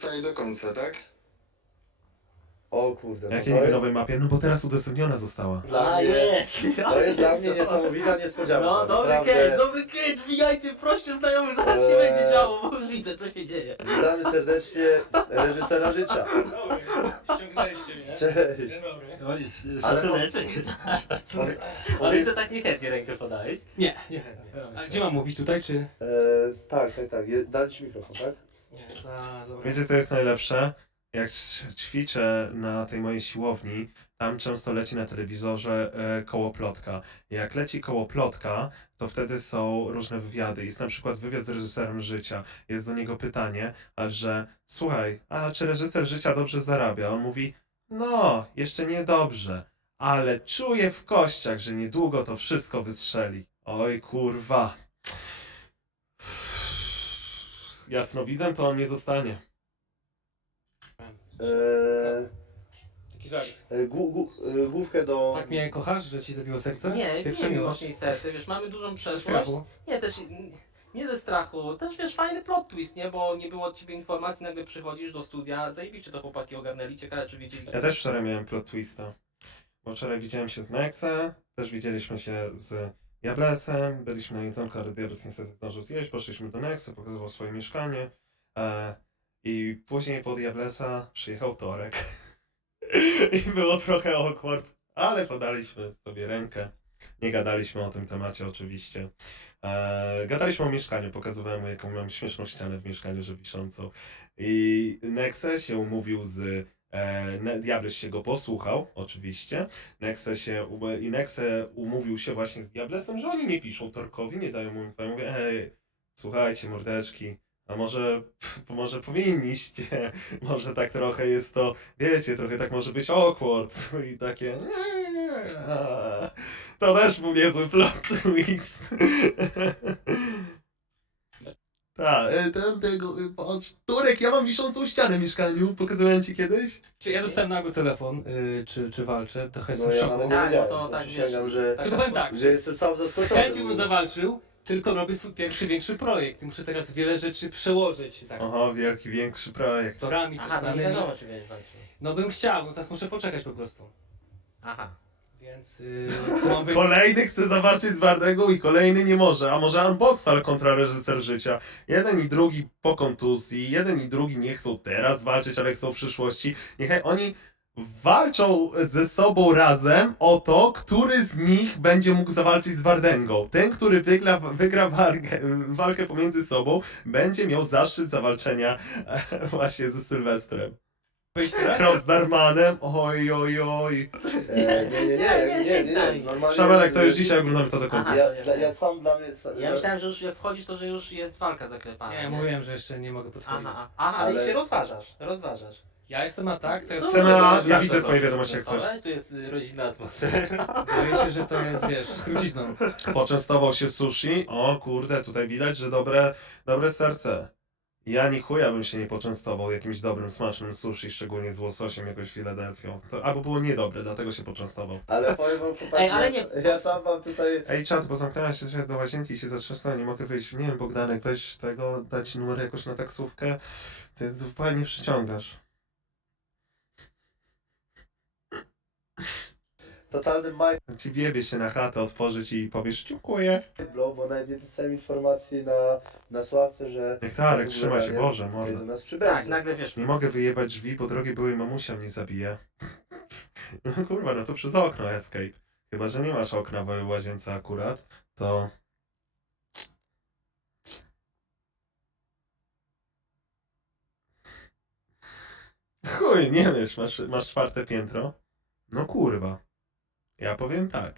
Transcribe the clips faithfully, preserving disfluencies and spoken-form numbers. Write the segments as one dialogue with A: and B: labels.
A: starta i do końca, tak?
B: O kurde, no
C: Jakie
B: to
C: niby
B: jest,
C: nowej mapie? No bo teraz udostępniona została.
B: dla
D: A
B: mnie,
D: jest!
B: to jest dla mnie niesamowita niespodzianka.
D: No, dobry
B: naprawdę.
D: case, dobry case, wbijajcie, proście znajomy, zaraz się
B: Eee.
D: będzie działo, bo już widzę, co się dzieje.
B: Witamy serdecznie reżysera życia.
E: Dobry, ściągnęliście mnie.
B: Cześć.
E: Dzień dobry.
D: Oj,
B: Ale-
D: szacuneczek.
B: Powie-
D: Ale
B: powiedz-
D: co tak niechętnie rękę podałeś?
E: Nie, nie chętnie. A gdzie mam mówić, tutaj czy?
B: E, tak, tak, tak. Je- Dali ci mikrofon, tak?
E: Nie, za... za...
C: Wiecie co jest najlepsze? Jak ć- ćwiczę na tej mojej siłowni, tam często leci na telewizorze e, koło plotka. Jak leci koło plotka, to wtedy są różne wywiady. Jest na przykład wywiad z reżyserem życia. Jest do niego pytanie, a że słuchaj, a czy reżyser życia dobrze zarabia? On mówi, no, jeszcze nie dobrze, ale czuję w kościach, że niedługo to wszystko wystrzeli. Oj kurwa. Jasnowidzem to on nie zostanie.
B: E,
E: Taki żart.
B: e, głu, głu, e, główkę do...
E: Tak mnie kochasz, że ci zabiło serce?
D: Nie,
E: Pierwsza
D: nie
E: miłość.
D: miłość serce, wiesz, mamy dużą
E: Ze
D: przeszłość.
E: strachu.
D: Nie, też nie ze strachu, też wiesz, fajny plot twist, nie? Bo nie było od ciebie informacji, nagle przychodzisz do studia, zajebiście to chłopaki ogarnęli, ciekawe czy wiedzieli.
C: Ja też wczoraj miałem plot twista. Bo wczoraj widziałem się z Nexem, też widzieliśmy się z Diablesem, byliśmy na jedzonku, ale Diables niestety zdążył zjeść, poszliśmy do Nexa, pokazywał swoje mieszkanie e, i później po Diablesa przyjechał Torek. I było trochę awkward, ale podaliśmy sobie rękę. Nie gadaliśmy o tym temacie oczywiście. E, gadaliśmy o mieszkaniu, pokazywałem mu jaką mam śmieszną ścianę w mieszkaniu, że wiszącą. I Nexe się umówił z E, Ne- Diables się go posłuchał, oczywiście. Nexe się, um- I Nexe umówił się właśnie z Diablesem, że oni nie piszą Torkowi, nie dają mu info. Ja mówię, ej, słuchajcie, mordeczki, a może, może powinniście, może tak trochę jest to, wiecie, trochę tak może być awkward i takie, a, to też był niezły plot twist. Tak, e, ten tego, e, patrz, Turek, ja mam wiszącą ścianę w mieszkaniu, pokazywałem ci kiedyś?
E: Czy ja dostałem nagły telefon, y, czy, czy walczę, trochę jestem
B: No
E: w
B: ja
E: szoku.
B: nawet
D: Tak,
B: nie
D: no
B: wiedziałem,
D: to
B: to
D: tak,
B: przysięgam,
D: wiesz,
B: że,
D: tak.
E: Tylko powiem tak,
B: że jestem sam
E: z
B: zaskoczony.
E: chęcią bym zawalczył, tylko robię swój pierwszy, większy projekt i muszę teraz wiele rzeczy przełożyć za
C: Oho, wielki, większy projekt.
E: aktorami,
D: Aha, no nie
E: znanymi.
D: wiadomo czy wiesz walczy.
E: No bym chciał, no teraz muszę poczekać po prostu.
D: Aha.
E: Więc yy, to mam wy...
C: Kolejny chce zawalczyć z Wardęgą i kolejny nie może, a może Unboxal kontra reżyser życia. Jeden i drugi po kontuzji, jeden i drugi nie chcą teraz walczyć, ale chcą w przyszłości. Niechaj oni walczą ze sobą razem o to, który z nich będzie mógł zawalczyć z Wardęgą. Ten, który wygra, wygra walkę, walkę pomiędzy sobą, będzie miał zaszczyt zawalczenia właśnie ze Sylwestrem.
E: wyjść teraz?
C: Rozdarmanem, oj, oj, oj.
B: E, nie, nie, nie, nie, nie, nie, nie, normalnie...
C: Szabelek, to już dzisiaj oglądamy to do końca.
D: Aha.
B: Ja, dla- ja sam dla mnie... sa-
D: Ja myślałem, że już jak wchodzisz, to że już jest walka zaklepana.
E: Nie, mówiłem, że jeszcze nie mogę potwierdzić.
D: Aha, aha, ale
B: Ale-
D: się rozważasz, rozważasz.
E: Ja jestem na tak, teraz
D: No,
C: Chcemy, a
D: rozważasz
C: ja
D: bardzo
C: widzę twoje
D: dobrze.
C: wiadomości jak coś.
D: Ale tu jest y, rodzinna atmosfera.
E: wydaje się, że to jest, wiesz, z trucizną.
C: Poczęstował się sushi. O kurde, tutaj widać, że dobre, dobre serce. Ja ni chuja bym się nie poczęstował jakimś dobrym, smacznym sushi, szczególnie z łososiem, jakoś Filadelfią. To albo było niedobre, dlatego się poczęstował.
B: Ale powiem wam, chłopaki,
D: Ej, ale
B: ja,
D: nie-
B: ja sam wam tutaj...
C: Ej, czat, bo zamknąłem się do łazienki i się zatrzasnąłem, nie mogę wyjść. Nie wiem, Bogdanek, weź tego, dać numer jakoś na taksówkę. Ty zupełnie przyciągasz.
B: Totalny mind
C: Ci wiebie się na chatę otworzyć i powiesz dziękuję.
B: blow, bo nawet nie dostałem informacji na, na Sławce, że...
C: Niech Tarek,
B: w ogóle
C: trzyma się,
B: nie-
C: Boże,
B: nie
C: mordę.
B: do nas przybędzie.
D: Tak, nagle wiesz.
C: Nie mogę wyjebać drzwi, bo drogie były mamusia mnie zabije. No kurwa, no to przez okno escape. Chyba, że nie masz okna w łazience akurat, to... Chuj, nie wiesz, masz, masz czwarte piętro? No kurwa. Ja powiem tak.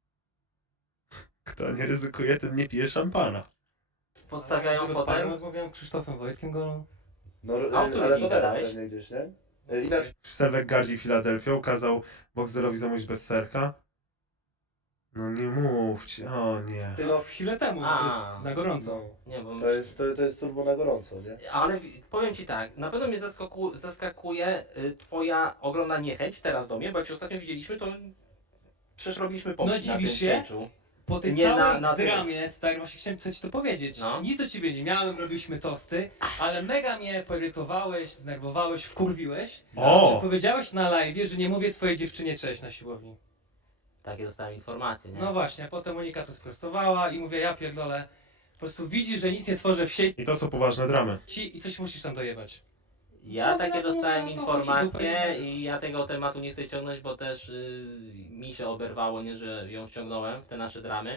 C: Kto nie ryzykuje, ten nie pije szampana.
D: Podstawiają
E: Z
D: potem.
E: panem rozmawiałem z Krzysztofem Wojtkiem Golą.
B: No,
D: A o której
B: ale
D: mi
B: to teraz
D: gadałeś?
B: pewnie gdzieś, nie? E, Inaczej.
C: Serwek gardzi Filadelfią, kazał Boxdelowi zamówić bez serka. No nie mówcie, o nie.
B: No,
E: Chwilę temu,
D: A.
E: to jest na gorąco.
B: no,
D: Nie, bo
B: to jest, to, to jest turbo na gorąco, nie?
D: Ale wi- powiem ci tak, na pewno mnie zaskoku, zaskakuje y, twoja ogromna niechęć teraz do mnie, bo jak się ostatnio widzieliśmy, to przecież robiliśmy pomysł
E: No,
D: na
E: dziwisz
D: tym
E: się?
D: sketchu.
E: Po tej
D: Nie, na-
E: całej
D: na tym.
E: dramie, stary, właśnie chciałem coś to powiedzieć.
D: No.
E: Nic o ciebie nie miałem, robiliśmy tosty, ale mega mnie poirytowałeś, znerwowałeś, wkurwiłeś,
C: O!
E: że powiedziałeś na live, że nie mówię twojej dziewczynie cześć na siłowni.
D: Takie dostałem informacje, nie?
E: No właśnie, a potem Monika to sprostowała i mówię, ja pierdolę, po prostu widzi, że nic nie tworzę w sieci
C: I to są poważne dramy.
E: i coś musisz tam dojebać.
D: Ja
E: No,
D: takie
E: no to-
D: dostałem
E: no to
D: informacje
E: chodzi dupę.
D: i ja tego tematu nie chcę ciągnąć, bo też y, mi się oberwało, nie, że ją wciągnąłem w te nasze dramy.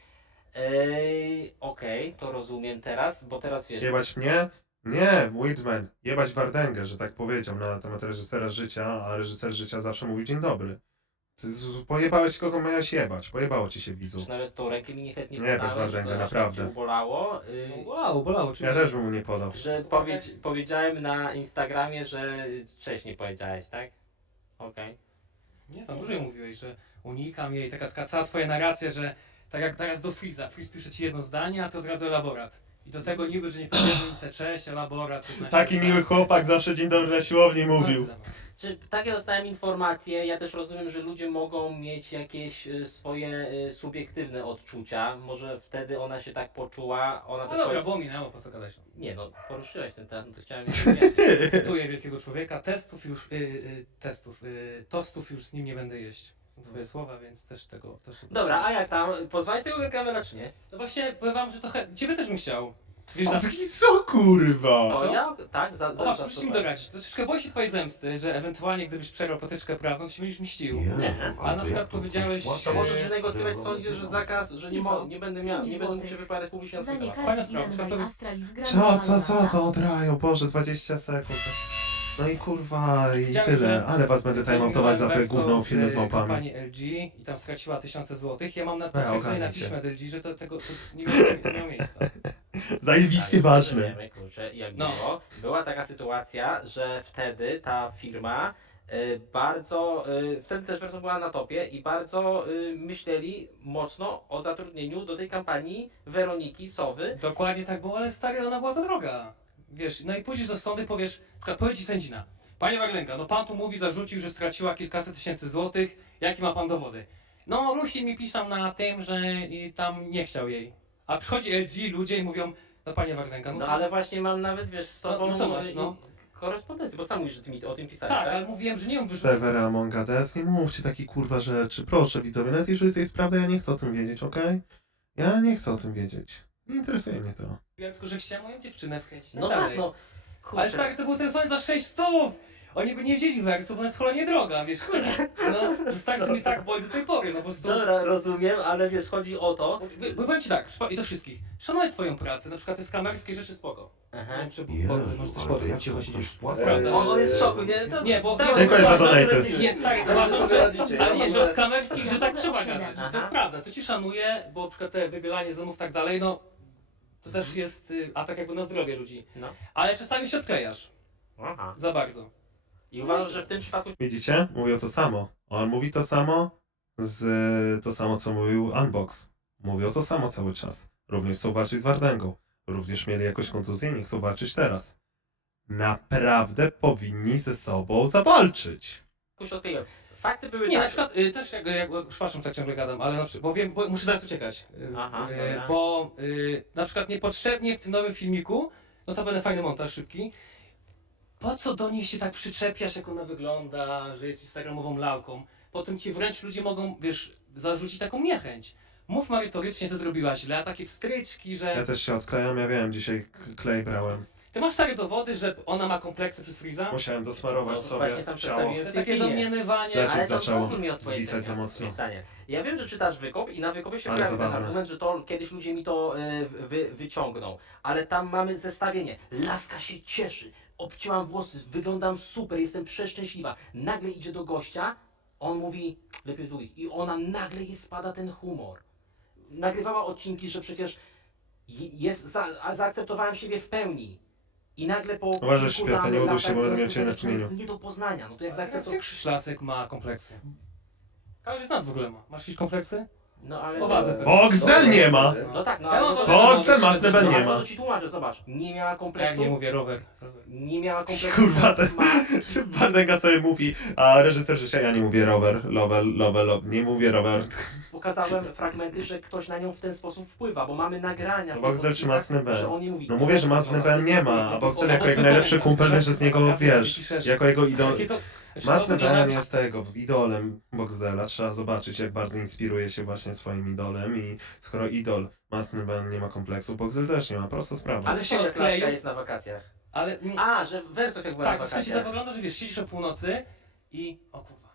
D: Ej, Okej, to rozumiem teraz, bo teraz wiesz,
C: Jebać mnie? Nie, Widman. Jebać Wardęgę, że tak powiedział na temat reżysera życia, a reżyser życia zawsze mówi dzień dobry. Ty z- Pojebałeś kogo miałeś jebać. Pojebało ci się, widzu.
D: że nawet tą rękę mi niechętnie
C: Nie,
D: podałeś,
C: bez Wardęga,
D: że to aż
C: naprawdę.
D: tak się ubolało. Y,
E: No, bolało, bolało,
C: Ja
E: oczywiście.
C: też bym mu nie podał.
D: że powiedz, powiedziałem na Instagramie, że wcześniej powiedziałeś, tak? Okej.
E: Nie, tam dłużej mówiłeś, że unikam jej, taka, taka cała twoja narracja, że tak jak teraz do Freeza, Freeze pisze ci jedno zdanie, a ty od razu elaborat. I do tego niby, że nie powiedziałem nic, cześć, elaborat. piętnaście
C: Taki
E: zdań.
C: miły chłopak zawsze dzień dobry na siłowni
E: No i
C: mówił.
E: tyle.
D: Czy takie dostałem informacje, ja też rozumiem, że ludzie mogą mieć jakieś y, swoje y, subiektywne odczucia, może wtedy ona się tak poczuła, ona
E: No
D: też
E: dobra,
D: powie...
E: było minęło, po co gadać.
D: Nie no, poruszyłeś ten temat, no to chciałem jeszcze więcej.
E: Cytuję wielkiego człowieka, testów już, y, y, testów, y, tostów już z nim nie będę jeść. Są twoje słowa, więc też tego... Też
D: Dobra, a jak tam, pozwałeś tego kamera czy nie?
E: No właśnie, powiem wam, że trochę, ciebie też bym chciał. Wiesz, za...
C: I co kurwa?
E: Co?
D: To ja? Tak? Za,
E: O
D: za,
E: masz,
D: za,
E: musisz
D: za,
E: mi doradzić. Troszeczkę boję się twojej zemsty, że ewentualnie gdybyś przegrał potyczkę prawną, to się będziesz mścił.
D: Nie.
E: A na przykład powiedziałeś...
D: To możesz wynegocjować w sądzie, że zakaz, że nie, mo, nie będę miał, nie będę mógł się wypowiadać publicznie na
E: Fajna
D: ten temat.
E: sprawa, na przykład to-
C: Co, co, co to odrają? Boże, dwadzieścia sekund. No i kurwa, i
E: Widziałem,
C: tyle.
E: że
C: Ale was będę timeoutować za te
E: Verso
C: gówną
E: z,
C: filmy z
E: y,
C: małpami.
E: kampanii L G i tam straciła tysiące złotych. Ja mam na
C: E,
E: potwierdzenie na
C: ogarnij się.
E: piśmie od L G, że to, tego, to nie, miało, nie miało miejsca.
C: Zajebiście
D: Tak,
C: ważne.
D: wiemy, kurczę, jak
E: No.
D: było. Była taka sytuacja, że wtedy ta firma y, bardzo, y, wtedy też Verso była na topie i bardzo y, myśleli mocno o zatrudnieniu do tej kampanii Weroniki Sowy.
E: Dokładnie tak było, ale stary, ona była za droga. Wiesz, no i pójdziesz do sądu i powiesz, na przykład powie ci sędzina, panie Waglenka, no pan tu mówi, zarzucił, że straciła kilkaset tysięcy złotych, jakie ma pan dowody? No, Lucy mi pisał na tym, że y, tam nie chciał jej. A przychodzi L G, ludzie i mówią, no panie Waglenka, no,
D: No ale właśnie mam nawet, wiesz, z
E: No,
D: tobą
E: no co masz,
D: y,
E: no?
D: korespondencję, bo sam mówisz, że ty mi o tym pisałeś,
E: tak,
D: tak?
E: ale mówiłem, że nie ją wyrzucił.
C: Serwery Among Us, nie mówcie takich kurwa rzeczy. Proszę widzowie, nawet jeżeli to jest prawda, ja nie chcę o tym wiedzieć, okej? Ja nie chcę o tym wiedzieć. Nie interesuje mnie to.
E: Mówiłem tylko, że chciałem moją dziewczynę wkręcić.
D: No
E: dalej.
D: tak, no.
E: Ale
D: Kurczę.
E: stary, to był telefon za sześć stów! Oni by nie wzięli wersu, bo jest cholernie droga, wiesz? No, to stary, to mnie tak boli do tej pory, no po prostu...
D: Dobra, rozumiem, ale wiesz, chodzi o to...
E: Bo- Bo powiem ci tak, i do wszystkich. Szanuję twoją pracę, na przykład te skamerskie rzeczy spoko.
D: Aha.
E: Nie wiem, czy Boże, może coś powiedz, jak cicho siedzisz. To jest
B: Eee,
E: prawda.
D: On jest w szoku, nie? To,
E: Nie, bo-
D: Dawaj,
C: Dziękuję za
D: uważam, że
C: donaty.
D: lecimy.
E: Nie, stary,
B: No,
E: uważam,
B: co
E: że...
B: radzicie? Ja
E: Ale nie,
B: mam-
E: że o skamerskich rzeczach trzeba
A: Aha.
E: gadać, że to jest prawda, to ci szanuję, bo na przykład te wybielanie zonów i tak dalej, no... To też jest y, atak jakby na zdrowie ludzi.
D: No.
E: Ale czasami się odklejasz,
D: Aha.
E: za bardzo.
D: I uważam, że w tym przypadku
C: Widzicie? Mówią to samo. On mówi to samo z to samo, co mówił Unbox. Mówią to samo cały czas. Również chcą walczyć z Wardęgą. Również mieli jakąś kontuzję i nie chcą walczyć teraz. Naprawdę powinni ze sobą zawalczyć.
D: się odkleiłem. Fakty były
E: Nie, na
D: tak.
E: przykład y, też jak, jak przepraszam, tak ciągle gadam, ale na przykład, bo wiem, bo muszę zaraz uciekać. Y,
D: Aha,
E: y,
D: dobra.
E: bo y, na przykład niepotrzebnie w tym nowym filmiku, no to będę fajny montaż szybki. Po co do niej się tak przyczepiasz, jak ona wygląda, że jest instagramową lalką? Potem ci wręcz ludzie mogą, wiesz, zarzucić taką niechęć. Mów merytorycznie, co zrobiła źle, a takie pstryczki, że...
C: Ja też się odklejam, ja wiem, dzisiaj k- klej brałem.
E: Ty masz stare dowody, że ona ma kompleksy przez Freeza?
C: Musiałem
D: No,
C: dosmarować
D: właśnie
C: sobie
D: tam
C: ciało.
D: przedstawiłem.
E: To jest
D: w tej
E: takie
D: filmie.
E: domniemywanie,
C: Lecieć
D: Ale to
C: zaczęło
D: pozwól mi odpowiedzieć
C: zwisać
D: na
C: za mocno.
D: pytanie. Ja wiem, że czytasz wykop i na wykopie się
C: Ale
D: pojawił ten
C: zabawne.
D: argument, że to kiedyś ludzie mi to e, wy, wyciągną. Ale tam mamy zestawienie. Laska się cieszy. Obcięłam włosy, wyglądam super, jestem przeszczęśliwa. Nagle idzie do gościa, on mówi lepiej długich i ona nagle jej spada ten humor. Nagrywała odcinki, że przecież je- jest, za, a zaakceptowałem siebie w pełni. I nagle po
C: Uważaj,
D: kilku
C: Śpiewka,
D: tam
C: nie uduś
D: latach
C: się, bo będę miał
D: związku
C: cię na
D: to jest
C: sumieniu.
D: nie do poznania. No to jak
E: Jak
D: zaakceptowałem...
E: Krzyszlasek ma kompleksy. Każdy z nas w ogóle ma. Masz jakieś kompleksy?
D: No ale...
E: O wazę.
C: Boxdel nie ma!
D: No tak, no
E: Ja
D: ale...
E: mam
D: no to-
E: wodę.
C: Boxdel
E: no,
C: Masterben
D: no,
C: nie
D: ale
C: ma.
D: to ci tłumaczę, zobacz. Nie miała
E: Jak
D: kompleksu.
E: nie mówię, rower. rower.
D: Nie miała kompleksu.
C: Kurwa, ten-
D: smaku.
C: Bandega sobie mówi, a reżyser że ja nie mówię rower, lower, lower, lower, nie mówię rower.
D: Pokazałem fragmenty, że ktoś na nią w ten sposób wpływa, bo mamy nagrania.
C: No
D: w
C: Boxdel
D: tych
C: czy Masny
D: odcinkach,
C: Ben?
D: że on nie mówi.
C: No mówię, że Masny Ben nie ma, a Boxdel jako jego najlepszy kumpel, że z niego, wiesz, jako jego idol...
E: Jakie to... Znaczy,
C: Masny
E: to wygląda-
C: Ben jest tego, idolem Boxdela, trzeba zobaczyć jak bardzo inspiruje się właśnie swoim idolem i skoro idol Masny Ben nie ma kompleksu, Boxdel też nie ma, prosta sprawa.
D: Ale
E: się
D: się
E: odkleił.
D: odkleja jest na wakacjach.
E: Ale... mm,
D: A, że Wersow jak była
E: Tak,
D: na
E: w sensie
D: wakacjach.
E: to wygląda, że wiesz, siedzisz o północy i... O kurwa.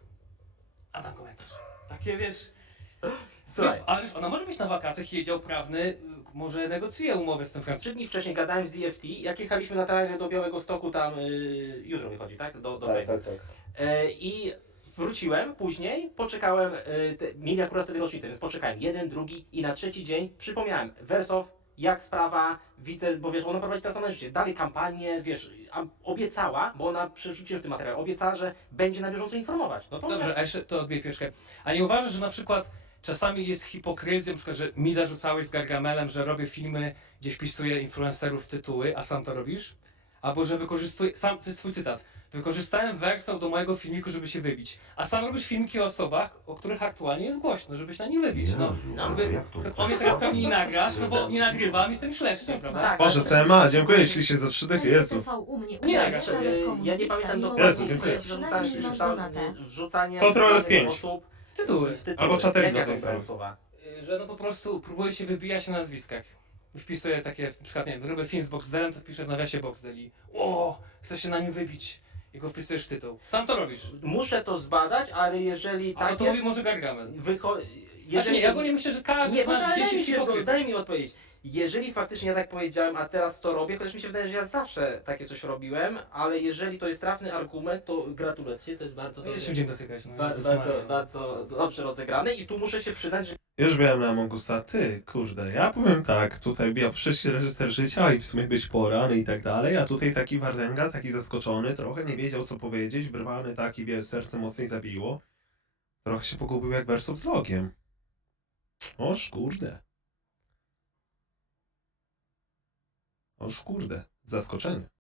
E: A tam komentarz. Takie wiesz...
D: Słuchaj.
E: Wiesz, ale wiesz, ona może być na wakacjach i jej dział prawny y, może negocjuje umowę z tym Francuzem.
D: Trzy dni wcześniej gadałem z D F T, jak jechaliśmy na trailer do Białego Stoku, tam y, jutro wychodzi, tak? Do, do
B: Tak,
D: Fejmu.
B: tak, tak.
D: E, I wróciłem później, poczekałem, e, te, mieli akurat wtedy rocznicę, więc poczekałem jeden, drugi i na trzeci dzień przypomniałem, Wersow, jak sprawa, widzę, bo wiesz, ona prowadzi teraz na życie, dalej kampanię, wiesz, a, obiecała, bo ona przerzuciłem w tym materiał, obiecała, że będzie na bieżąco informować. No to
E: Dobrze, a jeszcze to odbiję pieczkę. A nie uważasz, że na przykład czasami jest hipokryzją, na przykład, że mi zarzucałeś z Gargamelem, że robię filmy, gdzie wpisuję influencerów w tytuły, a sam to robisz? Albo że wykorzystuję, sam, to jest twój cytat, wykorzystałem Wersow do mojego filmiku, żeby się wybić, a sam robisz filmiki o osobach, o których aktualnie jest głośno, żebyś na nie wybić. No,
D: no,
E: jakby,
A: jak to?
E: o mnie teraz pewnie nie nagrasz, no bo nie nagrywam, jestem śledczym, prawda?
D: Tak.
C: Boże, C M A, dziękuję, jeśli się za trzy dychy, Jezu.
E: Nie,
D: Nie,
E: tak,
D: znaczy,
E: nawet
D: e, ja nie pamiętam
C: Jezu,
D: dokładnie,
C: dziękuję.
D: że wrzucałem, wrzucałem, wrzucanie
C: Control F
D: danych
C: pięć.
D: osób
E: w tytuły.
D: w tytuły.
C: Albo Czaterina
D: Jak ja
C: został.
D: wybrałem słowa?
E: Y, Że no po prostu próbuje się wybijać na nazwiskach. Wpisuję takie, na przykład, nie wiem, robię film z Boxdelem, to wpiszę w nawiasie Boxdel i o, chcę się na nim wybić. I go wpisujesz w tytuł. Sam to robisz.
D: Muszę to zbadać, ale jeżeli
E: Ale
D: tak
E: to
D: jest,
E: mówi może Gargamel.
D: wycho...
E: Znaczy nie, ja go nie myślę, że każdy
D: Nie,
E: z
D: bo
E: nas
D: daj
E: gdzieś
D: mi,
E: jest
D: się,
E: hipokrytą.
D: daj mi odpowiedzieć. Jeżeli faktycznie ja tak powiedziałem, a teraz to robię, chociaż mi się wydaje, że ja zawsze takie coś robiłem, ale jeżeli to jest trafny argument, to gratulacje, to jest bardzo
E: Nie
D: dobrze.
E: się będziemy dotykać. No,
D: Bardzo,
E: Jezus
D: bardzo,
E: Maria.
D: bardzo dobrze rozegrane i tu muszę się przyznać, że
C: Już byłem na Mongusa, ty, kurde, ja powiem tak, tutaj ja przyszły reżyser życia i w sumie być porany i tak dalej, a tutaj taki Wardenga, taki zaskoczony, trochę nie wiedział co powiedzieć, brwany taki, wiesz, serce mocniej zabiło. Trochę się pogubił jak Wersow z logiem. Oż kurde. Oż kurde, zaskoczenie.